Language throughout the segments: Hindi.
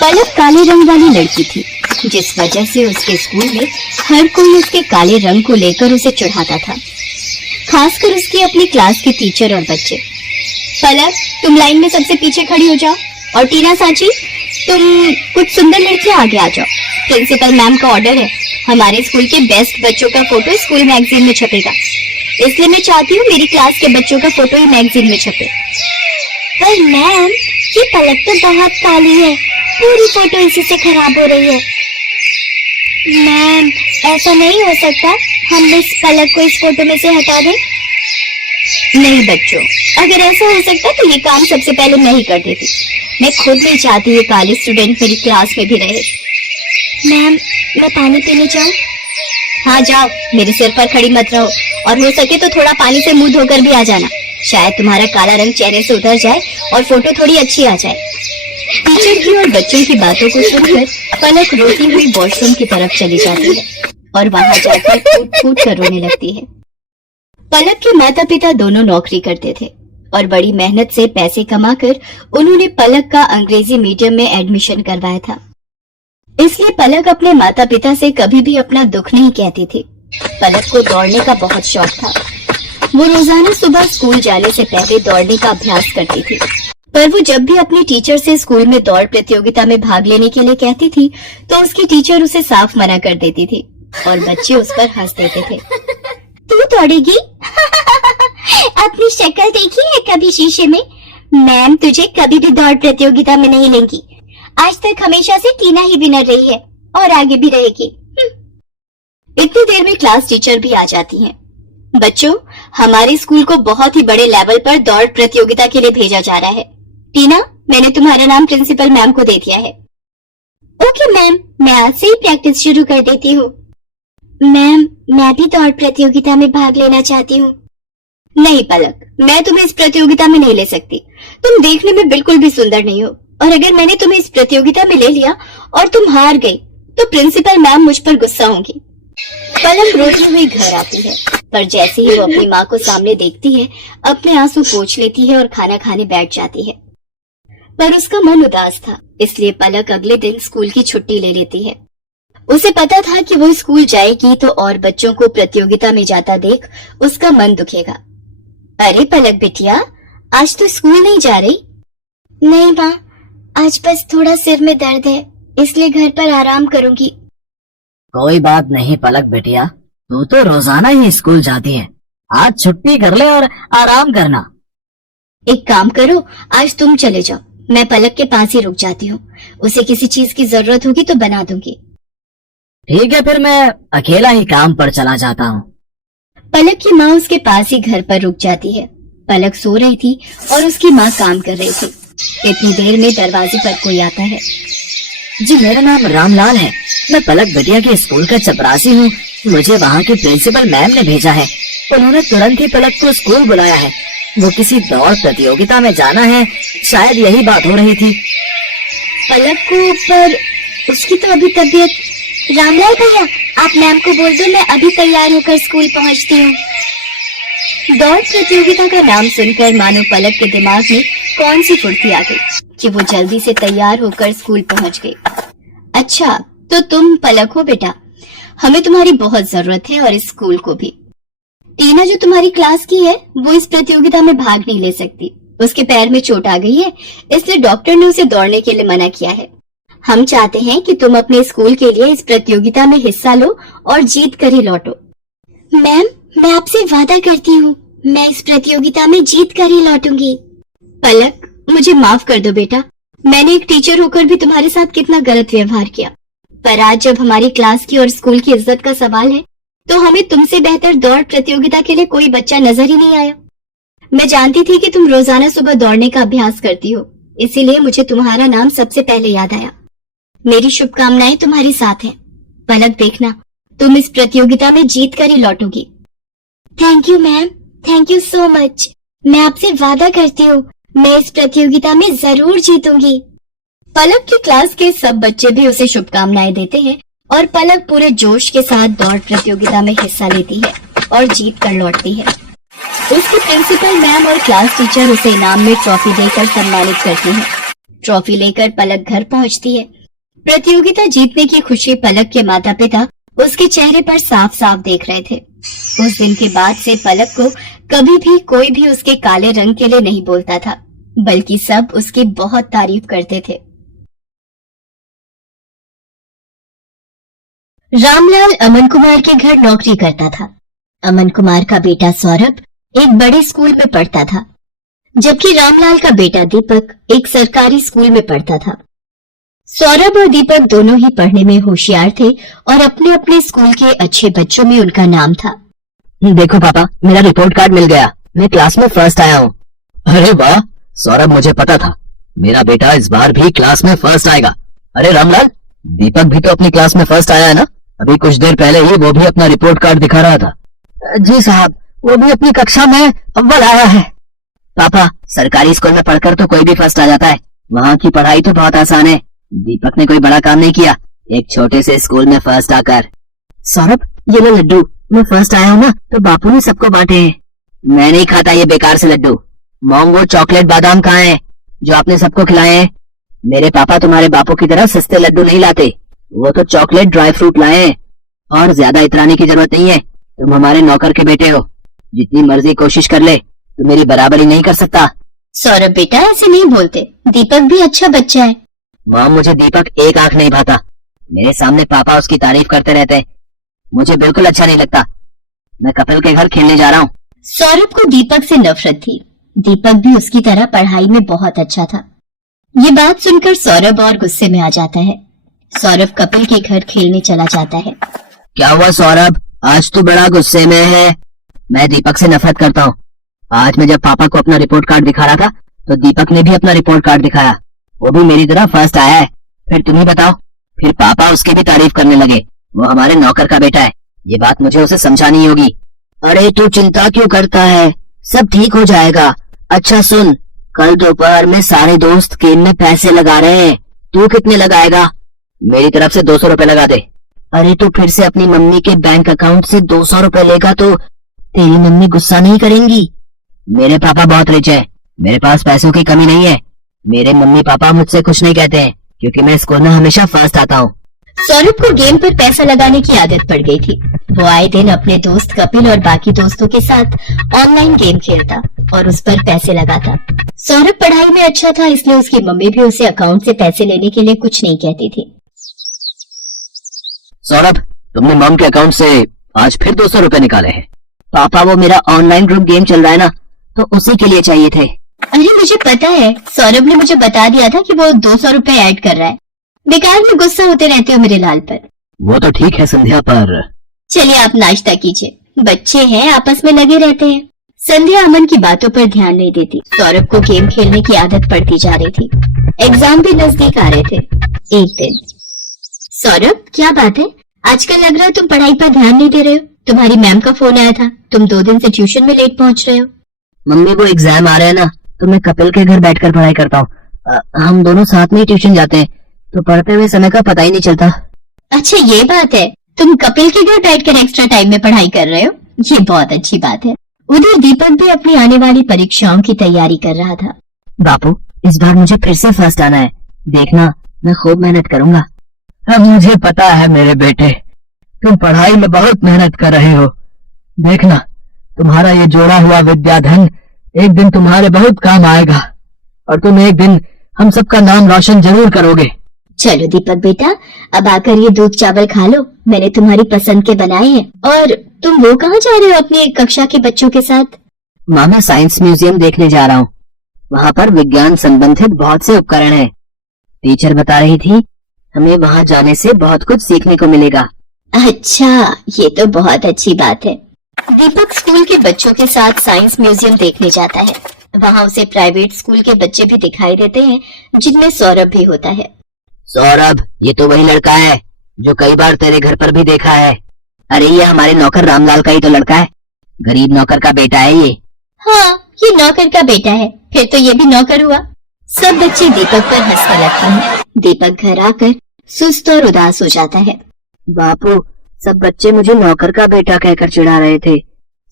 पलक काले रंग वाली लड़की थी, जिस वजह से उसके स्कूल में हर कोई उसके काले रंग को लेकर उसे चिढ़ाता था, खासकर उसकी अपनी क्लास के टीचर और बच्चे। पलक, तुम लाइन में सबसे पीछे खड़ी हो जाओ, और टीना साची, तुम कुछ सुंदर लड़कियां आगे आ जाओ। प्रिंसिपल मैम का ऑर्डर है, हमारे स्कूल के बेस्ट बच्चों का फोटो स्कूल मैगजीन में छपेगा, इसलिए मैं चाहती हूँ मेरी क्लास के बच्चों का फोटो ही मैगजीन में छपे। पर मैम, ये पलक तो बहुत काली है, पूरी फोटो इसी से खराब हो रही है। मैम, ऐसा नहीं हो सकता, हम इस पलक को इस फोटो में से हटा दें। नहीं बच्चों, अगर ऐसा हो सकता तो ये काम सबसे पहले मैं ही कर देती। मैं खुद नहीं चाहती ये काली स्टूडेंट मेरी क्लास में भी रहे। मैम, मैं पानी पीने जाऊं? हाँ जाओ, मेरे सिर पर खड़ी मत रहो, और हो सके तो थोड़ा पानी से मुंह धोकर भी आ जाना, शायद तुम्हारा काला रंग चेहरे से उतर जाए और फोटो थोड़ी अच्छी आ जाए। टीचर की और बच्चों की बातों को सुनकर पलक रोती हुई वॉशरूम की तरफ चली जाती है और वहां जाकर फूट फूट कर रोने लगती है। पलक के माता पिता दोनों नौकरी करते थे और बड़ी मेहनत से पैसे कमाकर उन्होंने पलक का अंग्रेजी मीडियम में एडमिशन करवाया था। इसलिए पलक अपने माता पिता से कभी भी अपना दुख नहीं कहती थी। पलक को दौड़ने का बहुत शौक था। वो रोजाना सुबह स्कूल जाने से पहले दौड़ने का अभ्यास करती थी, पर वो जब भी अपनी टीचर से स्कूल में दौड़ प्रतियोगिता में भाग लेने के लिए कहती थी तो उसकी टीचर उसे साफ मना कर देती थी और बच्चे उस पर हंस देते थे। तू दौड़ेगी? अपनी शक्ल देखी है कभी शीशे में? मैम तुझे कभी भी दौड़ प्रतियोगिता में नहीं लेंगी। आज तक हमेशा से टीना ही विनर रही है और आगे भी रहेगी। इतनी देर में क्लास टीचर भी आ जाती हैं। बच्चों, हमारे स्कूल को बहुत ही बड़े लेवल पर दौड़ प्रतियोगिता के लिए भेजा जा रहा है। टीना, मैंने तुम्हारा नाम प्रिंसिपल मैम को दे दिया है। ओके मैम, मैं आज से ही प्रैक्टिस शुरू कर देती हूँ। मैम, मैं भी दौड़ प्रतियोगिता में भाग लेना चाहती हूँ। नहीं पलक, मैं तुम्हें इस प्रतियोगिता में नहीं ले सकती। तुम देखने में बिल्कुल भी सुंदर नहीं हो, और अगर मैंने तुम्हें इस प्रतियोगिता में ले लिया और तुम हार गई तो प्रिंसिपल मैम मुझ पर गुस्सा होंगी। पलक रोती हुई घर आती है, पर जैसे ही वो अपनी माँ को सामने देखती है, अपने आंसू पोंछ लेती है और खाना खाने बैठ जाती है। पर उसका मन उदास था, इसलिए पलक अगले दिन स्कूल की छुट्टी ले लेती है। उसे पता था कि वो स्कूल जाएगी तो और बच्चों को प्रतियोगिता में जाता देख उसका मन दुखेगा। अरे पलक बिटिया, आज तो स्कूल नहीं जा रही? नहीं माँ, आज बस थोड़ा सिर में दर्द है, इसलिए घर पर आराम करूंगी। कोई बात नहीं पलक बिटिया, तू तो रोजाना ही स्कूल जाती है, आज छुट्टी कर ले और आराम करना। एक काम करो, आज तुम चले जाओ, मैं पलक के पास ही रुक जाती हूँ। उसे किसी चीज की जरूरत होगी तो बना दूंगी। ठीक है, फिर मैं अकेला ही काम पर चला जाता हूँ। पलक की माँ उसके पास ही घर पर रुक जाती है। पलक सो रही थी और उसकी माँ काम कर रही थी। इतनी देर में दरवाजे पर कोई आता है। जी, मेरा नाम रामलाल है, मैं पलक बिटिया के स्कूल का चपरासी हूँ। मुझे वहाँ की प्रिंसिपल मैम ने भेजा है। उन्होंने तुरंत ही पलक को स्कूल बुलाया है। वो किसी दौड़ प्रतियोगिता में जाना है, शायद यही बात हो रही थी। पलक को, पर उसकी तो अभी तबीयत। रामलाल भैया, आप मैम को बोल दो मैं अभी तैयार होकर स्कूल पहुँचती हूँ। दौड़ प्रतियोगिता का नाम सुनकर मानो पलक के दिमाग में कौन सी फुर्ती आ गई कि वो जल्दी से तैयार होकर स्कूल पहुँच गई। अच्छा, तो तुम पलक हो बेटा, हमें तुम्हारी बहुत जरूरत है और इस स्कूल को भी। टीना जो तुम्हारी क्लास की है वो इस प्रतियोगिता में भाग नहीं ले सकती। उसके पैर में चोट आ गई है, इसलिए डॉक्टर ने उसे दौड़ने के लिए मना किया है। हम चाहते हैं कि तुम अपने स्कूल के लिए इस प्रतियोगिता में हिस्सा लो और जीत कर ही लौटो। मैम, मैं आपसे वादा करती हूँ, मैं इस प्रतियोगिता में जीत कर ही लौटूंगी। पलक, मुझे माफ कर दो बेटा, मैंने एक टीचर होकर भी तुम्हारे साथ कितना गलत व्यवहार किया। पर आज जब हमारी क्लास की और स्कूल की इज्जत का सवाल है तो हमें तुमसे बेहतर दौड़ प्रतियोगिता के लिए कोई बच्चा नजर ही नहीं आया। मैं जानती थी कि तुम रोजाना सुबह दौड़ने का अभ्यास करती हो, इसीलिए मुझे तुम्हारा नाम सबसे पहले याद आया। मेरी शुभकामनाएं तुम्हारी साथ हैं। पलक देखना, तुम इस प्रतियोगिता में जीत कर ही लौटोगी। Thank you ma'am, thank you so much. मैं आपसे वादा करती हूँ, मैं इस प्रतियोगिता में जरूर जीतूंगी। पलक की क्लास के सब बच्चे भी उसे शुभकामनाएं देते हैं और पलक पूरे जोश के साथ दौड़ प्रतियोगिता में हिस्सा लेती है और जीत कर लौटती है। उसकी प्रिंसिपल मैम और क्लास टीचर उसे इनाम में ट्रॉफी देकर सम्मानित करती हैं। ट्रॉफी लेकर पलक घर पहुंचती है। प्रतियोगिता जीतने की खुशी पलक के माता पिता उसके चेहरे पर साफ साफ देख रहे थे। उस दिन के बाद से पलक को कभी भी कोई भी उसके काले रंग के लिए नहीं बोलता था, बल्कि सब उसकी बहुत तारीफ करते थे। रामलाल अमन कुमार के घर नौकरी करता था। अमन कुमार का बेटा सौरभ एक बड़े स्कूल में पढ़ता था, जबकि रामलाल का बेटा दीपक एक सरकारी स्कूल में पढ़ता था। सौरभ और दीपक दोनों ही पढ़ने में होशियार थे और अपने अपने स्कूल के अच्छे बच्चों में उनका नाम था। देखो पापा, मेरा रिपोर्ट कार्ड मिल गया, मैं क्लास में फर्स्ट आया हूँ। अरे वाह सौरभ, मुझे पता था मेरा बेटा इस बार भी क्लास में फर्स्ट आएगा। अरे रामलाल, दीपक भी तो अपनी क्लास में फर्स्ट आया है ना? अभी कुछ देर पहले ही वो भी अपना रिपोर्ट कार्ड दिखा रहा था। जी साहब, वो भी अपनी कक्षा में अव्वल आया है। पापा, सरकारी स्कूल में पढ़कर तो कोई भी फर्स्ट आ जाता है, वहाँ की पढ़ाई तो बहुत आसान है। दीपक ने कोई बड़ा काम नहीं किया एक छोटे से स्कूल में फर्स्ट आकर। सौरभ, ये लो लड्डू, मैं फर्स्ट आया हूँ ना तो बापू ने सबको बांटे हैं। मैं नहीं खाता ये बेकार से लड्डू। मॉम, वो चॉकलेट बादाम कहाँ हैं जो आपने सबको खिलाए हैं? मेरे पापा तुम्हारे बापू की तरह सस्ते लड्डू नहीं लाते, वो तो चॉकलेट ड्राई फ्रूट लाए हैं। और ज्यादा इतराने की जरूरत नहीं है, तुम हमारे नौकर के बेटे हो, जितनी मर्जी कोशिश कर ले तो मेरी बराबरी नहीं कर सकता। सौरभ बेटा, ऐसे नहीं बोलते, दीपक भी अच्छा बच्चा है। मॉम, मुझे दीपक एक आंख नहीं भाता, मेरे सामने पापा उसकी तारीफ करते रहते हैं, मुझे बिल्कुल अच्छा नहीं लगता। मैं कपिल के घर खेलने जा रहा हूँ। सौरभ को दीपक से नफरत थी। दीपक भी उसकी तरह पढ़ाई में बहुत अच्छा था। ये बात सुनकर सौरभ और गुस्से में आ जाता है। सौरभ कपिल के घर खेलने चला जाता है। क्या हुआ सौरभ, आज तो बड़ा गुस्से में है? मैं दीपक से नफरत करता हूँ। आज मैं जब पापा को अपना रिपोर्ट कार्ड दिखा रहा था तो दीपक ने भी अपना रिपोर्ट कार्ड दिखाया, वो भी मेरी तरह फर्स्ट आया है। फिर तुम ही बताओ, फिर पापा उसकी भी तारीफ करने लगे, वो हमारे नौकर का बेटा है। ये बात मुझे उसे समझानी होगी। अरे तू चिंता क्यों करता है, सब ठीक हो जाएगा। अच्छा सुन, कल दोपहर में सारे दोस्त गेम में पैसे लगा रहे हैं, तू कितने लगाएगा? मेरी तरफ से 200 रुपए लगा दे। अरे तू फिर से अपनी मम्मी के बैंक अकाउंट से 200 रुपए लेगा तो तेरी मम्मी गुस्सा नहीं करेंगी? मेरे पापा बहुत रिच है, मेरे पास पैसों की कमी नहीं है। मेरे मम्मी पापा मुझसे कुछ नहीं कहते हैं क्योंकि मैं स्कूल में हमेशा फर्स्ट आता हूँ। सौरभ को गेम पर पैसा लगाने की आदत पड़ गई थी। वो आए दिन अपने दोस्त कपिल और बाकी दोस्तों के साथ ऑनलाइन गेम खेलता और उस पर पैसे लगाता। सौरभ पढ़ाई में अच्छा था, इसलिए उसकी मम्मी भी उसे अकाउंट से पैसे लेने के लिए कुछ नहीं कहती थी। सौरभ, तुमने मॉम के अकाउंट से आज फिर 200 रुपए निकाले हैं। पापा, वो मेरा ऑनलाइन ग्रुप गेम चल रहा है ना, तो उसी के लिए चाहिए थे। अरे मुझे पता है, सौरभ ने मुझे बता दिया था कि वो 200 रुपए ऐड कर रहा है। बेकार में गुस्सा होते रहते हो मेरे लाल पर। वो तो ठीक है संध्या, पर चलिए आप नाश्ता कीजिए, बच्चे हैं आपस में लगे रहते हैं। संध्या अमन की बातों पर ध्यान नहीं देती। सौरभ को गेम खेलने की आदत पड़ती जा रही थी। एग्जाम भी नजदीक आ रहे थे। एक दिन, सौरभ क्या बात है, आजकल लग रहा है तुम पढ़ाई पर ध्यान नहीं दे रहे हो। तुम्हारी मैम का फोन आया था, तुम 2 दिन से ट्यूशन में लेट पहुंच रहे हो। मम्मी, वो एग्जाम आ रहे हैं ना, तो मैं कपिल के घर बैठकर पढ़ाई करता हूँ। हम दोनों साथ में ही ट्यूशन जाते हैं, तो पढ़ते हुए समय का पता ही नहीं चलता। अच्छा ये बात है, तुम कपिल के घर बैठकर एक्स्ट्रा टाइम में पढ़ाई कर रहे हो, ये बहुत अच्छी बात है। उधर दीपक भी अपनी आने वाली परीक्षाओं की तैयारी कर रहा था। बापू, इस बार मुझे फिर से फर्स्ट आना है, देखना मैं खूब मेहनत करूंगा। अब मुझे पता है मेरे बेटे, तुम पढ़ाई में बहुत मेहनत कर रहे हो। देखना तुम्हारा ये जोड़ा हुआ विद्याधन एक दिन तुम्हारे बहुत काम आएगा और तुम एक दिन हम सबका नाम रोशन जरूर करोगे। चलो दीपक बेटा, अब आकर ये दूध चावल खा लो, मैंने तुम्हारी पसंद के बनाए हैं। और तुम वो कहाँ जा रहे हो अपनी कक्षा के बच्चों के साथ? माँ, मैं साइंस म्यूजियम देखने जा रहा हूँ। वहाँ पर विज्ञान संबंधित बहुत से उपकरण हैं। टीचर बता रही थी हमें वहाँ जाने से बहुत कुछ सीखने को मिलेगा। अच्छा, ये तो बहुत अच्छी बात है। दीपक स्कूल के बच्चों के साथ साइंस म्यूजियम देखने जाता है। वहाँ उसे प्राइवेट स्कूल के बच्चे भी दिखाई देते हैं, जिनमें सौरभ भी होता है। सौरभ, ये तो वही लड़का है जो कई बार तेरे घर पर भी देखा है। अरे ये हमारे नौकर रामलाल का ही तो लड़का है, गरीब नौकर का बेटा है ये। हाँ, ये नौकर का बेटा है, फिर तो ये भी नौकर हुआ। सब बच्चे दीपक पर हंसने लगते हैं। दीपक घर आकर सुस्त और उदास हो जाता है। बापू, सब बच्चे मुझे नौकर का बेटा कहकर चिढ़ा रहे थे,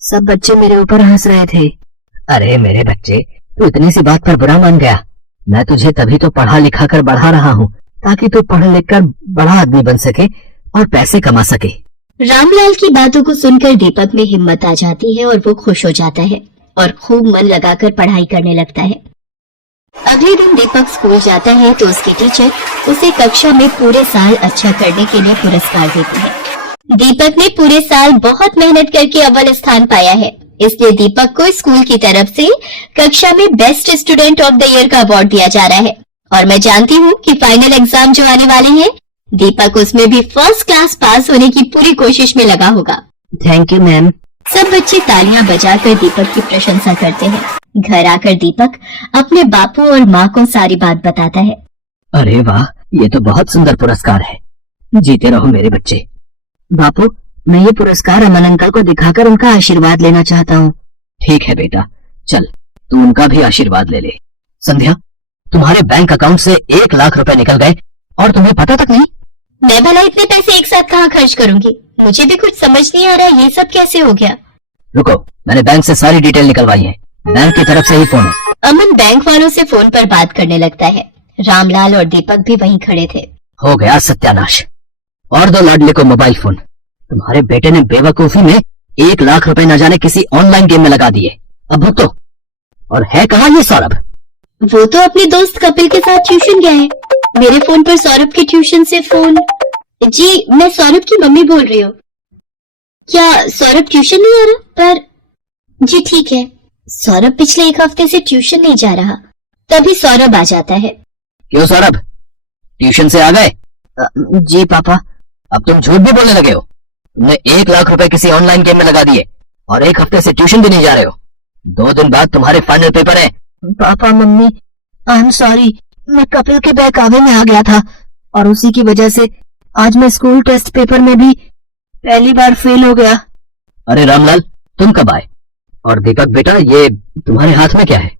सब बच्चे मेरे ऊपर हंस रहे थे। अरे मेरे बच्चे, तू इतनी सी बात पर बुरा मान गया। मैं तुझे तभी तो पढ़ा लिखा कर बढ़ा रहा हूँ ताकि तू पढ़ लिख कर बड़ा आदमी बन सके और पैसे कमा सके। रामलाल की बातों को सुनकर दीपक में हिम्मत आ जाती है और वो खुश हो जाता है और खूब मन लगाकर पढ़ाई करने लगता है। अगले दिन दीपक स्कूल जाता है तो उसकी टीचर उसे कक्षा में पूरे साल अच्छा करने के लिए पुरस्कार देती है। दीपक ने पूरे साल बहुत मेहनत करके अव्वल स्थान पाया है, इसलिए दीपक को स्कूल की तरफ से कक्षा में best student of the year का अवार्ड दिया जा रहा है। और मैं जानती हूँ कि फाइनल एग्जाम जो आने वाले हैं, दीपक उसमें भी फर्स्ट क्लास पास होने की पूरी कोशिश में लगा होगा। Thank you ma'am. सब बच्चे तालियां बजाकर दीपक की प्रशंसा करते हैं। घर आकर दीपक अपने बापू और माँ को सारी बात बताता है। अरे वाह, ये तो बहुत सुंदर पुरस्कार है। जीते रहो मेरे बच्चे। बापू, मैं ये पुरस्कार अमन अंकल को दिखाकर उनका आशीर्वाद लेना चाहता हूँ। ठीक है बेटा, चल तू उनका भी आशीर्वाद ले ले। संध्या, तुम्हारे बैंक अकाउंट से 1 लाख रुपए निकल गए और तुम्हें पता तक नहीं। मैं भला इतने पैसे एक साथ कहाँ खर्च करूंगी? मुझे भी कुछ समझ नहीं आ रहा, ये सब कैसे हो गया? रुको, मैंने बैंक से सारी डिटेल निकलवाई है। बैंक की तरफ से ही फोन है। अमन बैंक वालों से फोन पर बात करने लगता है। रामलाल और दीपक भी वहीं खड़े थे। हो गया सत्यानाश। और दो लाडले को मोबाइल फोन। तुम्हारे बेटे ने बेवकूफी में 1 लाख रुपए न जाने किसी ऑनलाइन गेम में लगा दिए। अब भुगतो। और है कहाँ ये सौरभ? वो तो अपने दोस्त कपिल के साथ ट्यूशन गया है। मेरे फोन पर सौरभ के ट्यूशन से फोन। जी, मैं सौरभ की मम्मी बोल रही हूँ। क्या सौरभ ट्यूशन नहीं आ रहा? पर जी ठीक है, सौरभ पिछले 1 हफ्ते से ट्यूशन नहीं जा रहा। तभी सौरभ आ जाता है। क्यों सौरभ, ट्यूशन से आ गए? जी पापा। अब तुम झूठ भी बोलने लगे हो। तुमने 1 लाख रुपए किसी ऑनलाइन गेम में लगा दिए और 1 हफ्ते से ट्यूशन भी नहीं जा रहे हो। 2 दिन बाद तुम्हारे फाइनल पेपर है। Papa mummy, I am sorry. मैं कपिल के बहकावे में आ गया था और उसी की वजह से आज मैं स्कूल टेस्ट पेपर में भी पहली बार फेल हो गया। अरे रामलाल, तुम कब आए? और दीपक बेटा, ये तुम्हारे हाथ में क्या है?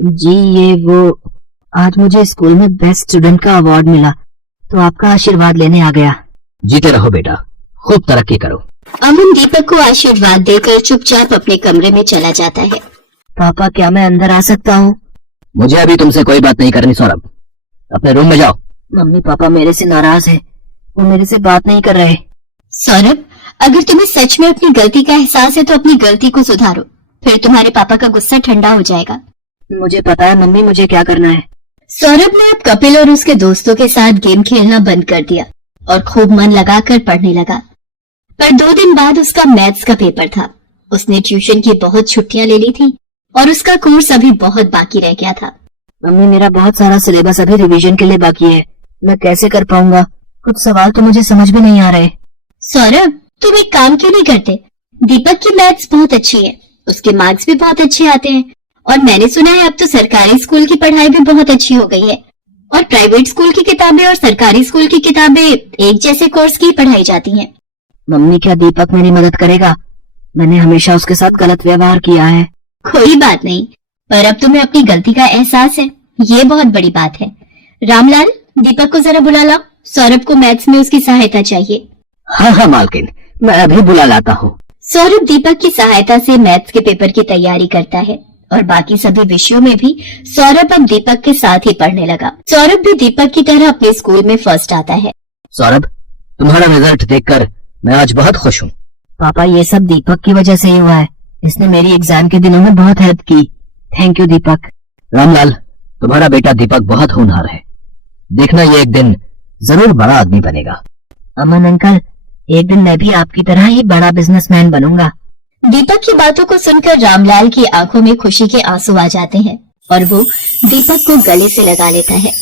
जी ये वो, आज मुझे स्कूल में बेस्ट स्टूडेंट का अवार्ड मिला तो आपका आशीर्वाद लेने आ गया। जीते रहो बेटा, खूब तरक्की करो। अमन दीपक को आशीर्वाद देकर चुपचाप अपने कमरे में चला जाता है। पापा, क्या मैं अंदर आ सकता हूँ? मुझे अभी तुमसे कोई बात नहीं करनी सौरभ, अपने रूम में जाओ। मम्मी पापा मेरे से नाराज है, वो मेरे से बात नहीं कर रहे। सौरभ, अगर तुम्हें सच में अपनी गलती का एहसास है तो अपनी गलती को सुधारो, फिर तुम्हारे पापा का गुस्सा ठंडा हो जाएगा। मुझे पता है मम्मी, मुझे क्या करना है। सौरभ ने अब कपिल और उसके दोस्तों के साथ गेम खेलना बंद कर दिया और खूब मन लगाकर पढ़ने लगा। पर 2 दिन बाद उसका मैथ्स का पेपर था। उसने ट्यूशन की बहुत छुट्टियां ले ली थी और उसका कोर्स अभी बहुत बाकी रह गया था। मम्मी, मेरा बहुत सारा सिलेबस अभी रिवीजन के लिए बाकी है, मैं कैसे कर पाऊंगा? कुछ सवाल तो मुझे समझ भी नहीं आ रहे। सौरभ, तुम एक काम क्यों नहीं करते? दीपक की मैथ्स बहुत अच्छी है, उसके मार्क्स भी बहुत अच्छे आते हैं और मैंने सुना है अब तो सरकारी स्कूल की पढ़ाई भी बहुत अच्छी हो गई है और प्राइवेट स्कूल की किताबें और सरकारी स्कूल की किताबें एक जैसे कोर्स की पढ़ाई जाती हैं। मम्मी, क्या दीपक मेरी मदद करेगा? मैंने हमेशा उसके साथ गलत व्यवहार किया है। कोई बात नहीं, पर अब तुम्हें अपनी गलती का एहसास है, ये बहुत बड़ी बात है। रामलाल, दीपक को जरा बुला लाओ, सौरभ को मैथ्स में उसकी सहायता चाहिए। हाँ हाँ मालकिन, मैं अभी बुला लाता हूँ। सौरभ दीपक की सहायता से मैथ्स के पेपर की तैयारी करता है और बाकी सभी विषयों में भी सौरभ अब दीपक के साथ ही पढ़ने लगा। सौरभ भी दीपक की तरह अपने स्कूल में फर्स्ट आता है। सौरभ, तुम्हारा रिजल्ट देखकर मैं आज बहुत खुश हूँ। पापा, ये सब दीपक की वजह से ही हुआ है, इसने मेरी एग्जाम के दिनों में बहुत हेल्प की। थैंक यू दीपक। रामलाल, तुम्हारा बेटा दीपक बहुत होनहार है, देखना ये एक दिन जरूर बड़ा आदमी बनेगा। अमन अंकल, एक दिन मैं भी आपकी तरह ही बड़ा बिजनेसमैन बनूंगा। दीपक की बातों को सुनकर रामलाल की आंखों में खुशी के आंसू आ जाते हैं और वो दीपक को गले से लगा लेता है।